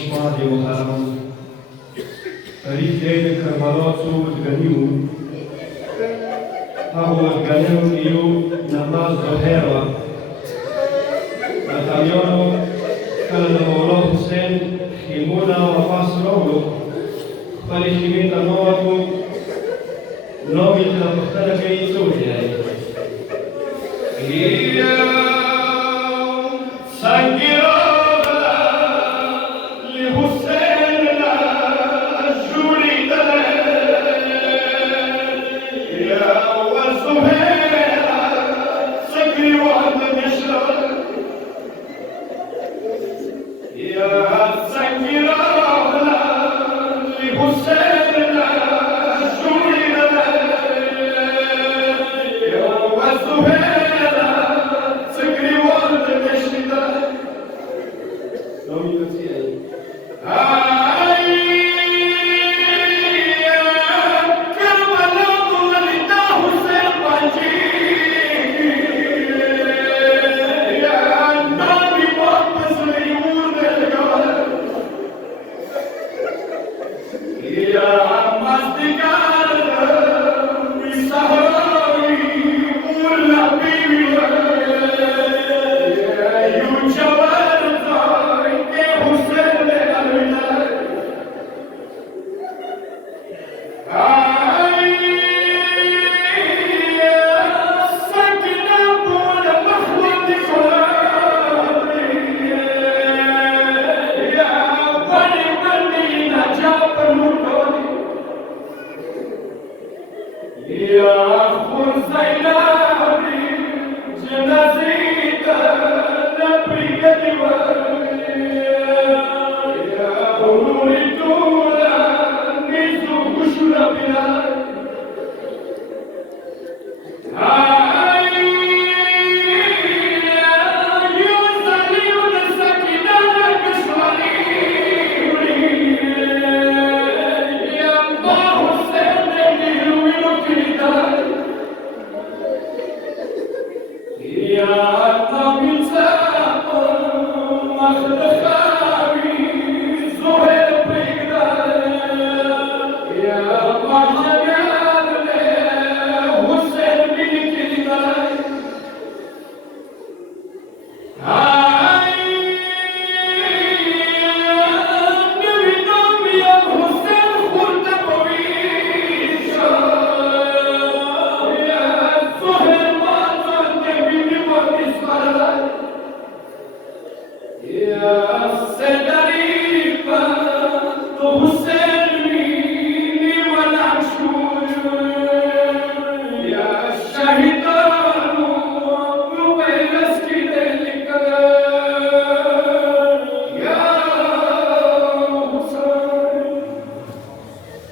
شپه دې وهرم فرید دی د کربلا څو وزګني وو هغو وزګنیو کې یو نماز ظهیر وه بطالیانو کله د مولا حسین خیمونه واپس راوړو خپلې خیمې ته ننوتو نو مې ته پوښتنه کوي څه وکړی Janazita, na briga de